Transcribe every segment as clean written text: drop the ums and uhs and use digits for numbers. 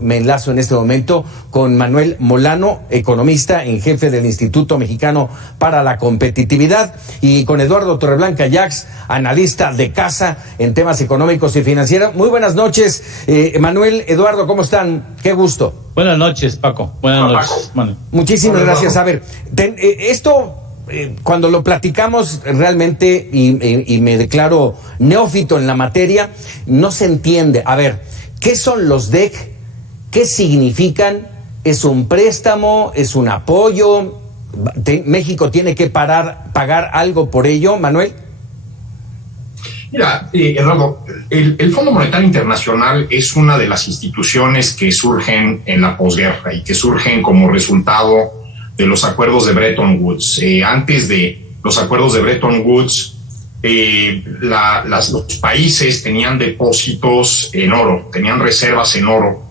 Me enlazo en este momento con Manuel Molano, economista en jefe del Instituto Mexicano para la Competitividad, y con Eduardo Torreblanca Jax, analista de casa en temas económicos y financieros. Muy buenas noches, Manuel, Eduardo, ¿cómo están? Qué gusto. Buenas noches, Paco. Buenas noches, Manuel. Muchísimas gracias. A ver, cuando lo platicamos realmente, y me declaro neófito en la materia, no se entiende. A ver, ¿qué son los DEC? ¿Qué significan? ¿Es un préstamo? ¿Es un apoyo? ¿México tiene que pagar algo por ello, Manuel? Mira, Eduardo, el Fondo Monetario Internacional es una de las instituciones que surgen en la posguerra y que surgen como resultado de los acuerdos de Bretton Woods. Antes de los acuerdos de Bretton Woods, los países tenían depósitos en oro, tenían reservas en oro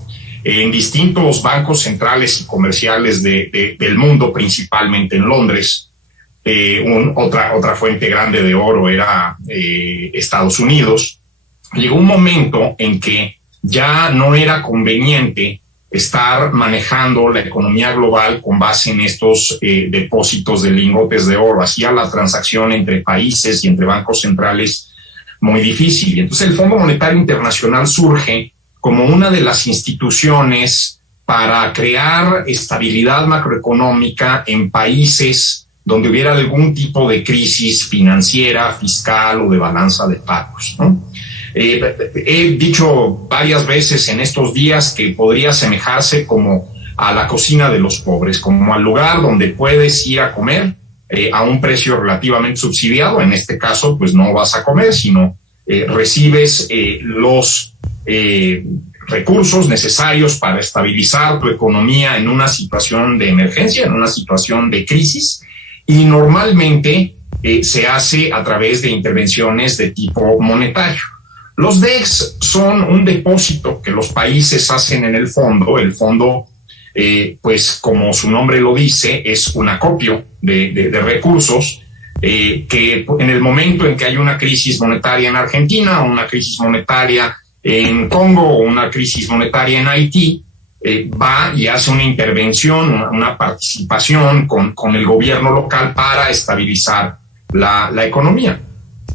en distintos bancos centrales y comerciales del mundo, principalmente en Londres. Otra fuente grande de oro era Estados Unidos. Llegó un momento en que ya no era conveniente estar manejando la economía global con base en estos depósitos de lingotes de oro. Hacía la transacción entre países y entre bancos centrales muy difícil. Y entonces el Fondo Monetario Internacional surge como una de las instituciones para crear estabilidad macroeconómica en países donde hubiera algún tipo de crisis financiera, fiscal o de balanza de pagos, ¿no? He dicho varias veces en estos días que podría asemejarse como a la cocina de los pobres, como al lugar donde puedes ir a comer a un precio relativamente subsidiado. En este caso, pues no vas a comer, sino recibes los recursos necesarios para estabilizar tu economía en una situación de emergencia, en una situación de crisis, y normalmente se hace a través de intervenciones de tipo monetario. Los DECs son un depósito que los países hacen en el fondo. El fondo, pues como su nombre lo dice, es un acopio de recursos que en el momento en que hay una crisis monetaria en Argentina, o una crisis monetaria en Congo, o una crisis monetaria en Haití, va y hace una intervención, una participación con el gobierno local para estabilizar la economía.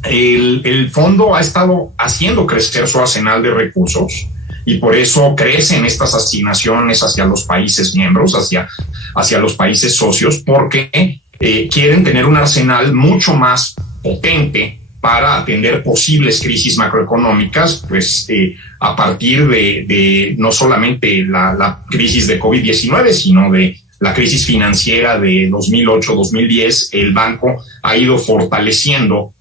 El fondo ha estado haciendo crecer su arsenal de recursos y por eso crecen estas asignaciones hacia los países miembros, hacia los países socios, porque quieren tener un arsenal mucho más potente para atender posibles crisis macroeconómicas, pues a partir de no solamente la crisis de COVID-19, sino de la crisis financiera de 2008-2010, el banco ha ido fortaleciendo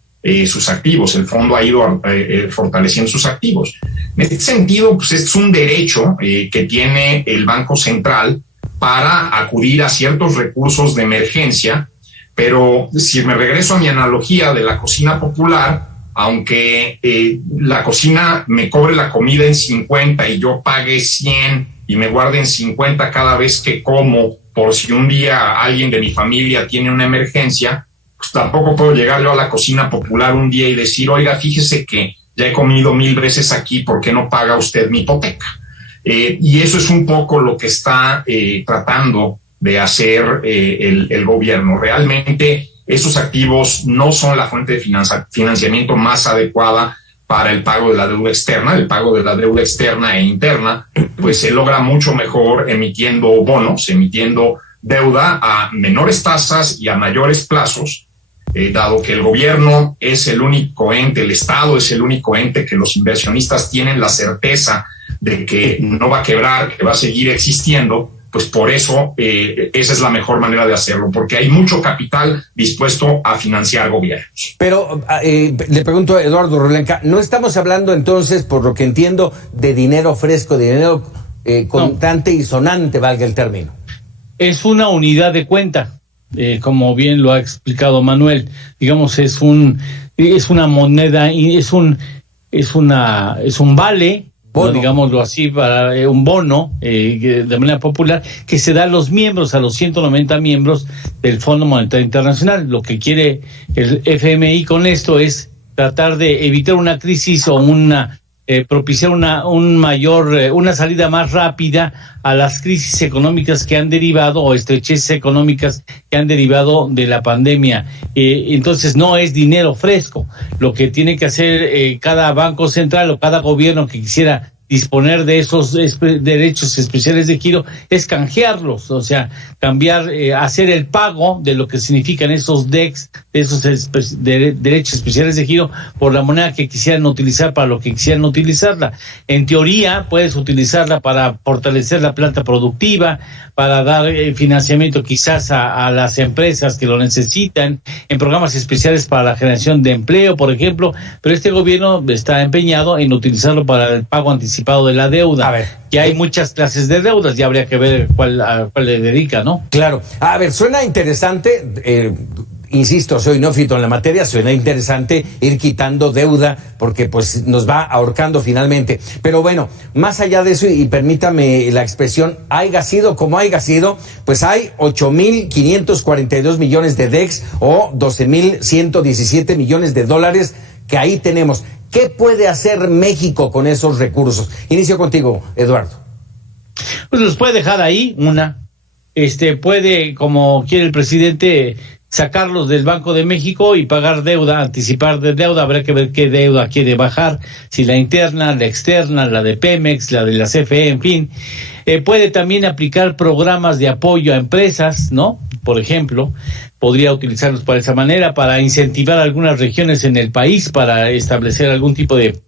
sus activos, el fondo ha ido fortaleciendo sus activos. En este sentido, pues es un derecho que tiene el Banco Central para acudir a ciertos recursos de emergencia, pero si me regreso a mi analogía de la cocina popular, aunque la cocina me cobre la comida en 50 y yo pague 100 y me guarden 50 cada vez que como, por si un día alguien de mi familia tiene una emergencia, pues tampoco puedo llegar yo a la cocina popular un día y decir, oiga, fíjese que ya he comido 1000 veces aquí, ¿por qué no paga usted mi hipoteca? Y eso es un poco lo que está tratando de hacer el gobierno. Realmente esos activos no son la fuente de financiamiento más adecuada para el pago de la deuda externa. El pago de la deuda externa e interna pues se logra mucho mejor emitiendo bonos, emitiendo deuda a menores tasas y a mayores plazos, dado que el gobierno es el único ente, el Estado es el único ente que los inversionistas tienen la certeza de que no va a quebrar, que va a seguir existiendo. Pues por eso esa es la mejor manera de hacerlo, porque hay mucho capital dispuesto a financiar gobiernos. Pero le pregunto a Eduardo Torreblanca, ¿no estamos hablando entonces, por lo que entiendo, de dinero fresco, de dinero contante y sonante, valga el término? Es una unidad de cuenta, como bien lo ha explicado Manuel. Digamos, es una moneda y es un vale, bono, digámoslo así, para un bono de manera popular que se da a los miembros, a los 190 miembros del Fondo Monetario Internacional. Lo que quiere el FMI con esto es tratar de evitar una crisis o una propiciar una salida más rápida a las crisis económicas que han derivado, o estrecheces económicas que han derivado de la pandemia. Entonces no es dinero fresco. Lo que tiene que hacer cada banco central o cada gobierno que quisiera disponer de esos derechos especiales de giro es canjearlos, o sea, cambiar, hacer el pago de lo que significan esos DEX, esos derechos especiales de giro, por la moneda que quisieran utilizar para lo que quisieran utilizarla. En teoría, puedes utilizarla para fortalecer la planta productiva, para dar financiamiento quizás a las empresas que lo necesitan, en programas especiales para la generación de empleo, por ejemplo, pero este gobierno está empeñado en utilizarlo para el pago anticipado de la deuda. A ver, que hay muchas clases de deudas, ya habría que ver a cuál le dedica, ¿no? Claro. A ver, suena interesante, insisto, soy neófito en la materia, suena interesante ir quitando deuda porque pues nos va ahorcando finalmente. Pero bueno, más allá de eso, y permítame la expresión, haya sido como haya sido, pues hay 8,542 millones de DEX o 12,117 millones de dólares que ahí tenemos. ¿Qué puede hacer México con esos recursos? Inicio contigo, Eduardo. Pues los puede dejar ahí, puede, como quiere el presidente, sacarlos del Banco de México y pagar deuda, anticipar de deuda. Habrá que ver qué deuda quiere bajar, si la interna, la externa, la de Pemex, la de la CFE, en fin. Puede también aplicar programas de apoyo a empresas, ¿no? Por ejemplo, podría utilizarlos para esa manera, para incentivar a algunas regiones en el país, para establecer algún tipo de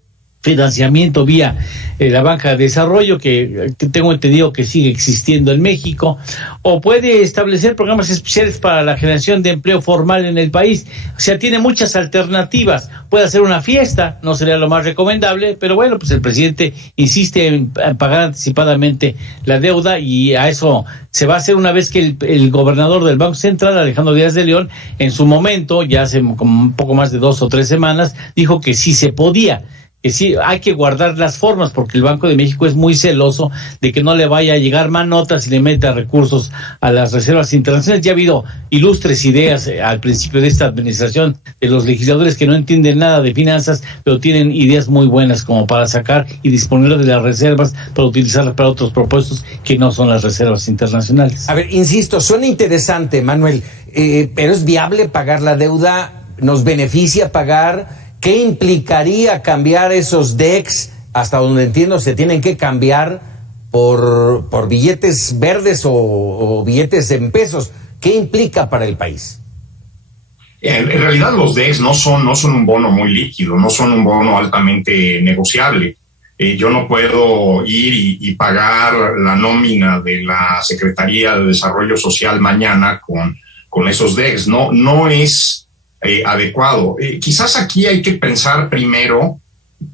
financiamiento vía la banca de desarrollo que tengo entendido que sigue existiendo en México, o puede establecer programas especiales para la generación de empleo formal en el país. O sea, tiene muchas alternativas. Puede hacer una fiesta, no sería lo más recomendable, pero bueno, pues el presidente insiste en pagar anticipadamente la deuda, y a eso se va a hacer una vez que el gobernador del Banco Central, Alejandro Díaz de León, en su momento, ya hace como un poco más de 2 o 3 semanas, dijo que sí se podía, que sí hay que guardar las formas, porque el Banco de México es muy celoso de que no le vaya a llegar manotas y le meta recursos a las reservas internacionales. Ya ha habido ilustres ideas al principio de esta administración de los legisladores que no entienden nada de finanzas, pero tienen ideas muy buenas como para sacar y disponer de las reservas para utilizarlas para otros propósitos que no son las reservas internacionales. A ver, insisto, suena interesante, Manuel, pero ¿es viable pagar la deuda? ¿Nos beneficia pagar? ¿Qué implicaría cambiar esos DEX? Hasta donde entiendo se tienen que cambiar por billetes verdes o billetes en pesos. ¿Qué implica para el país? En realidad los DEX no son un bono muy líquido, no son un bono altamente negociable. Yo no puedo ir y pagar la nómina de la Secretaría de Desarrollo Social mañana con esos DEX. No es adecuado. Quizás aquí hay que pensar primero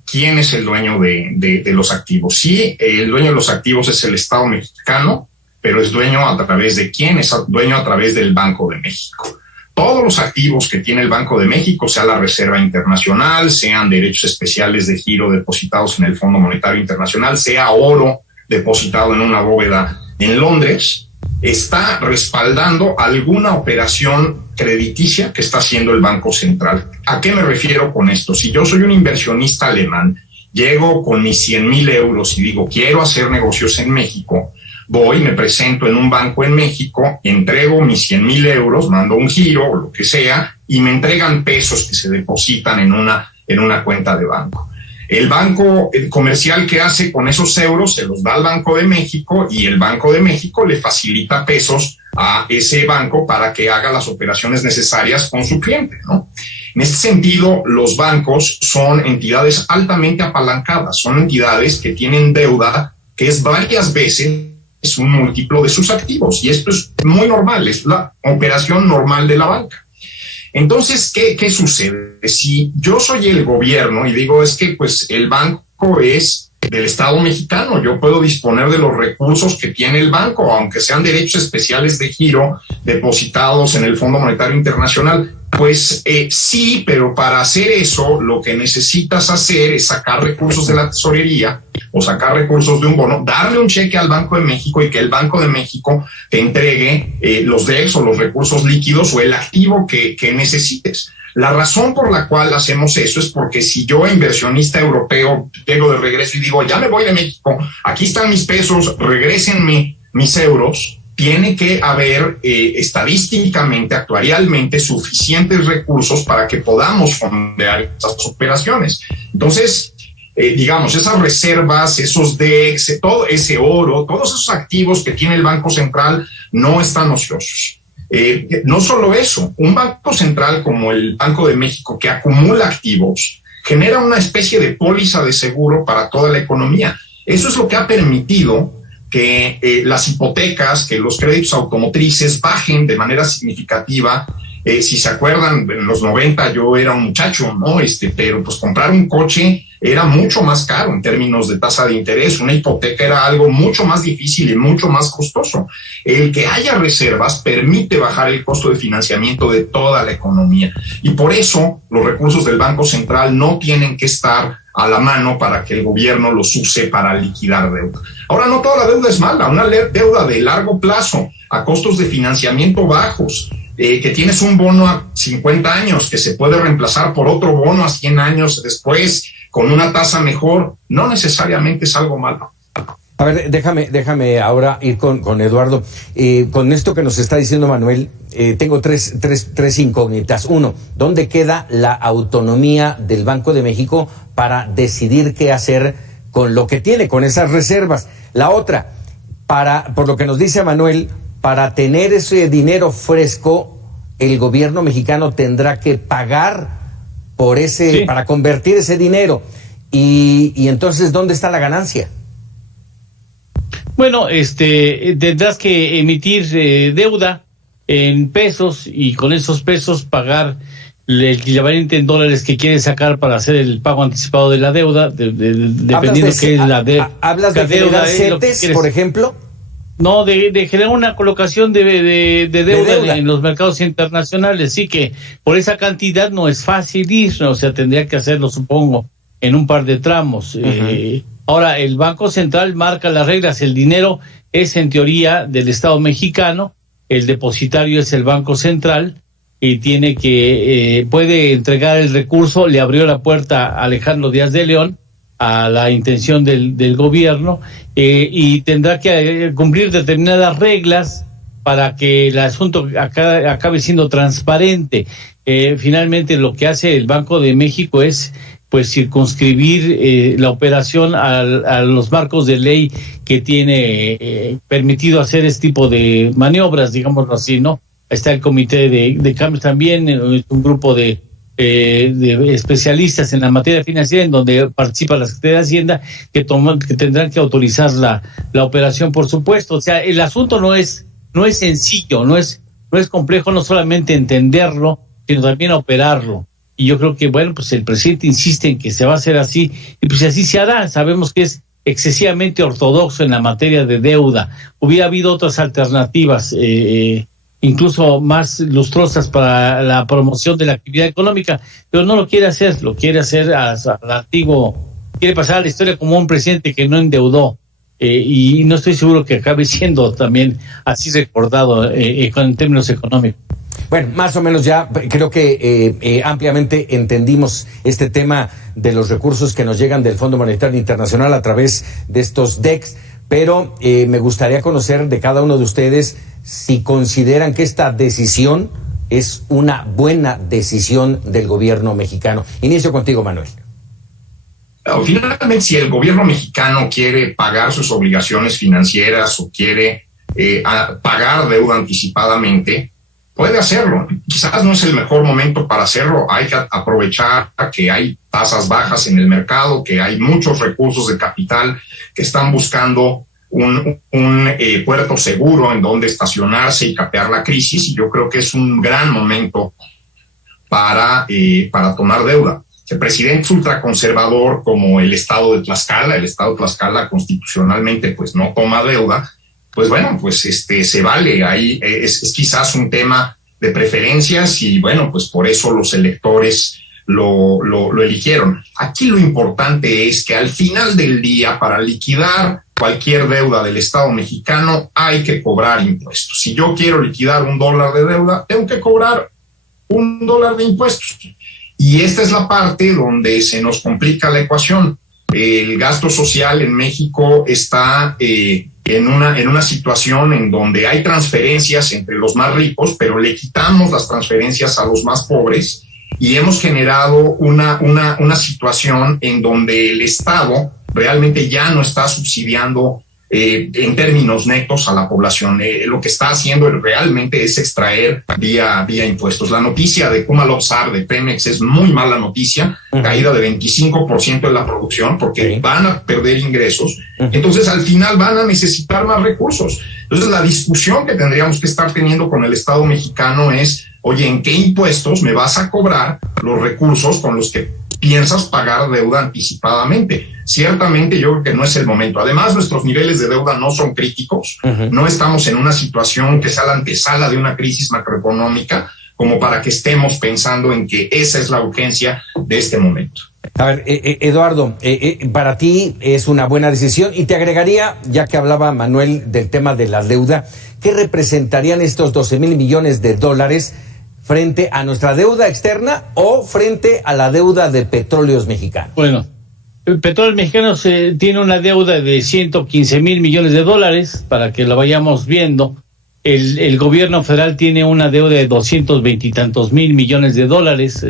quién es el dueño de los activos. Sí, el dueño de los activos es el Estado mexicano, pero es dueño a través de quién, es dueño a través del Banco de México. Todos los activos que tiene el Banco de México, sea la Reserva Internacional, sean derechos especiales de giro depositados en el Fondo Monetario Internacional, sea oro depositado en una bóveda en Londres, está respaldando alguna operación crediticia que está haciendo el Banco Central. ¿A qué me refiero con esto? Si yo soy un inversionista alemán, llego con mis 100,000 euros y digo, quiero hacer negocios en México, voy, me presento en un banco en México, entrego mis 100,000 euros, mando un giro o lo que sea, y me entregan pesos que se depositan en una cuenta de banco. El banco comercial, que hace con esos euros, se los da al Banco de México, y el Banco de México le facilita pesos a ese banco para que haga las operaciones necesarias con su cliente, ¿no? En este sentido, los bancos son entidades altamente apalancadas, son entidades que tienen deuda que es varias veces un múltiplo de sus activos, y esto es muy normal, es la operación normal de la banca. Entonces, ¿qué sucede? Si yo soy el gobierno y digo, es que pues el banco es del Estado mexicano, yo puedo disponer de los recursos que tiene el banco, aunque sean derechos especiales de giro depositados en el Fondo Monetario Internacional. Pues sí, pero para hacer eso lo que necesitas hacer es sacar recursos de la tesorería o sacar recursos de un bono, darle un cheque al Banco de México y que el Banco de México te entregue los DEX o los recursos líquidos o el activo que necesites. La razón por la cual hacemos eso es porque si yo, inversionista europeo, llego de regreso y digo, ya me voy de México, aquí están mis pesos, regrésenme mis euros, tiene que haber estadísticamente, actuarialmente, suficientes recursos para que podamos fondear esas operaciones. Entonces, digamos, esas reservas, esos DEX, todo ese oro, todos esos activos que tiene el Banco Central no están ociosos. No solo eso, un banco central como el Banco de México, que acumula activos, genera una especie de póliza de seguro para toda la economía. Eso es lo que ha permitido que las hipotecas, que los créditos automotrices bajen de manera significativa. Si se acuerdan, en los 90 yo era un muchacho, ¿no? Pero pues comprar un coche era mucho más caro en términos de tasa de interés. Una hipoteca era algo mucho más difícil y mucho más costoso. El que haya reservas permite bajar el costo de financiamiento de toda la economía. Y por eso los recursos del Banco Central no tienen que estar a la mano para que el gobierno los use para liquidar deuda. Ahora, no toda la deuda es mala. Una deuda de largo plazo, a costos de financiamiento bajos, que tienes un bono a 50 años que se puede reemplazar por otro bono a 100 años después con una tasa mejor, no necesariamente es algo malo. A ver, déjame ahora ir con Eduardo. Con esto que nos está diciendo Manuel, tengo tres incógnitas. Uno, ¿dónde queda la autonomía del Banco de México para decidir qué hacer con lo que tiene, con esas reservas? La otra, por lo que nos dice Manuel, para tener ese dinero fresco, el gobierno mexicano tendrá que pagar por Sí. para convertir ese dinero. Y entonces, ¿dónde está la ganancia? Bueno, tendrás que emitir deuda en pesos y con esos pesos pagar el equivalente en dólares que quieres sacar para hacer el pago anticipado de la deuda, dependiendo qué es la deuda. ¿Hablas de generar CETES, por ejemplo? No, de generar una colocación de deuda en los mercados internacionales. Sí, que por esa cantidad no es fácil ir, o sea, tendría que hacerlo, supongo, en un par de tramos. Uh-huh. Ahora, el Banco Central marca las reglas. El dinero es, en teoría, del Estado mexicano. El depositario es el Banco Central y tiene puede entregar el recurso. Le abrió la puerta a Alejandro Díaz de León a la intención del gobierno, y tendrá que cumplir determinadas reglas para que el asunto acabe siendo transparente. Finalmente, lo que hace el Banco de México es pues circunscribir la operación a los marcos de ley que tiene permitido hacer este tipo de maniobras, digámoslo así, ¿no? Está el Comité de Cambios también, un grupo de especialistas en la materia financiera, en donde participa la Secretaría de Hacienda, que tendrán que autorizar la operación, por supuesto. O sea, el asunto no es sencillo, no es complejo, no solamente entenderlo, sino también operarlo. Y yo creo que, bueno, pues el presidente insiste en que se va a hacer así, y pues así se hará. Sabemos que es excesivamente ortodoxo en la materia de deuda. Hubiera habido otras alternativas, incluso más lustrosas para la promoción de la actividad económica, pero no lo quiere hacer, lo quiere hacer al antiguo, quiere pasar a la historia como un presidente que no endeudó, y no estoy seguro que acabe siendo también así recordado en términos económicos. Bueno, más o menos ya creo que ampliamente entendimos este tema de los recursos que nos llegan del Fondo Monetario Internacional a través de estos DEX, pero me gustaría conocer de cada uno de ustedes si consideran que esta decisión es una buena decisión del gobierno mexicano. Inicio contigo, Manuel. Finalmente, si el gobierno mexicano quiere pagar sus obligaciones financieras o quiere pagar deuda anticipadamente, puede hacerlo. Quizás no es el mejor momento para hacerlo. Hay que aprovechar que hay tasas bajas en el mercado, que hay muchos recursos de capital que están buscando un puerto seguro en donde estacionarse y capear la crisis, y yo creo que es un gran momento para tomar deuda. El presidente es ultraconservador como el estado de Tlaxcala constitucionalmente pues no toma deuda, pues bueno, pues se vale, ahí es quizás un tema de preferencias, y bueno, pues por eso los electores lo eligieron. Aquí lo importante es que al final del día, para liquidar cualquier deuda del Estado mexicano, hay que cobrar impuestos. Si yo quiero liquidar $1 de deuda, tengo que cobrar $1 de impuestos. Y esta es la parte donde se nos complica la ecuación. El gasto social en México está en una situación en donde hay transferencias entre los más ricos, pero le quitamos las transferencias a los más pobres y hemos generado una situación en donde el Estado realmente ya no está subsidiando en términos netos a la población. Lo que está haciendo realmente es extraer vía impuestos. La noticia de Kumalov-Sar de Pemex es muy mala noticia, caída de 25% en la producción, porque van a perder ingresos. Entonces, al final van a necesitar más recursos. Entonces, la discusión que tendríamos que estar teniendo con el Estado mexicano es, oye, ¿en qué impuestos me vas a cobrar los recursos con los que piensas pagar deuda anticipadamente? Ciertamente yo creo que no es el momento. Además, nuestros niveles de deuda no son críticos. No estamos en una situación que sea la antesala de una crisis macroeconómica como para que estemos pensando en que esa es la urgencia de este momento. A ver, Eduardo, para ti es una buena decisión y te agregaría, ya que hablaba Manuel del tema de la deuda, ¿qué representarían estos 12,000 millones de dólares frente a nuestra deuda externa o frente a la deuda de Petróleos Mexicanos? Bueno, Petróleos Mexicanos tiene una deuda de 115,000 millones de dólares, para que lo vayamos viendo. El gobierno federal tiene una deuda de 220 y tantos mil millones de dólares.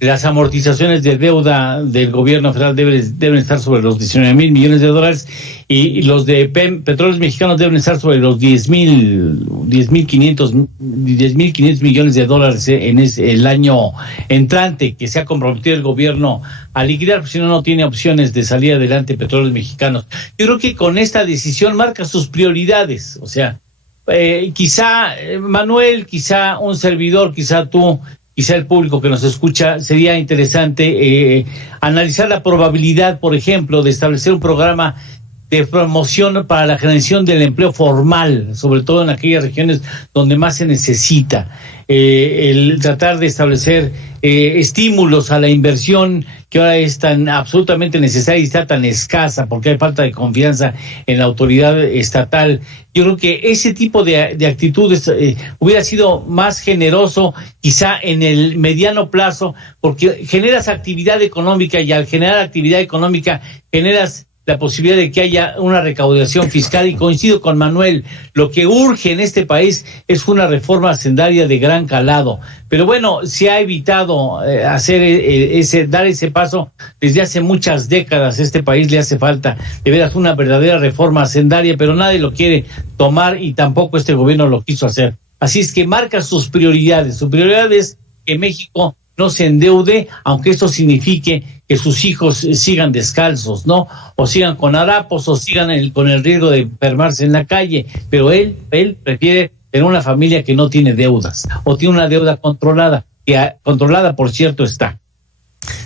Las amortizaciones de deuda del gobierno federal deben estar sobre los 19,000 millones de dólares y los de Petróleos Mexicanos deben estar sobre los 10,500 millones de dólares en el año entrante, que se ha comprometido el gobierno a liquidar, porque si no tiene opciones de salir adelante Petróleos Mexicanos. Yo creo que con esta decisión marca sus prioridades, o sea, quizá Manuel, quizá un servidor, quizá tú, quizá el público que nos escucha, sería interesante analizar la probabilidad, por ejemplo, de establecer un programa de promoción para la generación del empleo formal, sobre todo en aquellas regiones donde más se necesita. El tratar de establecer estímulos a la inversión que ahora es tan absolutamente necesaria y está tan escasa porque hay falta de confianza en la autoridad estatal. Yo creo que ese tipo de actitudes hubiera sido más generoso quizá en el mediano plazo, porque generas actividad económica y al generar actividad económica generas la posibilidad de que haya una recaudación fiscal, y coincido con Manuel, lo que urge en este país es una reforma hacendaria de gran calado. Pero bueno, se ha evitado dar ese paso desde hace muchas décadas. A este país le hace falta de veras una verdadera reforma hacendaria, pero nadie lo quiere tomar y tampoco este gobierno lo quiso hacer. Así es que marca sus prioridades. Su prioridad es que México no se endeude, aunque esto signifique que sus hijos sigan descalzos, ¿no? O sigan con harapos, o sigan con el riesgo de enfermarse en la calle. Pero él prefiere tener una familia que no tiene deudas, o tiene una deuda controlada, que controlada, por cierto, está.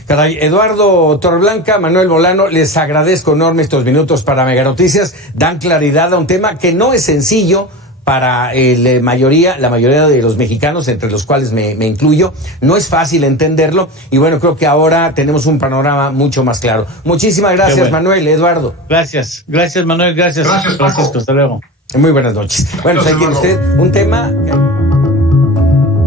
Caray, Eduardo Torreblanca, Manuel Molano, les agradezco enorme estos minutos para Mega Noticias. Dan claridad a un tema que no es sencillo para la mayoría de los mexicanos, entre los cuales me incluyo. No es fácil entenderlo y bueno, creo que ahora tenemos un panorama mucho más claro. Muchísimas gracias, bueno. Manuel, Eduardo. Gracias Manuel, gracias Francisco, hasta luego. Muy buenas noches. Bueno, pues ahí tiene usted un tema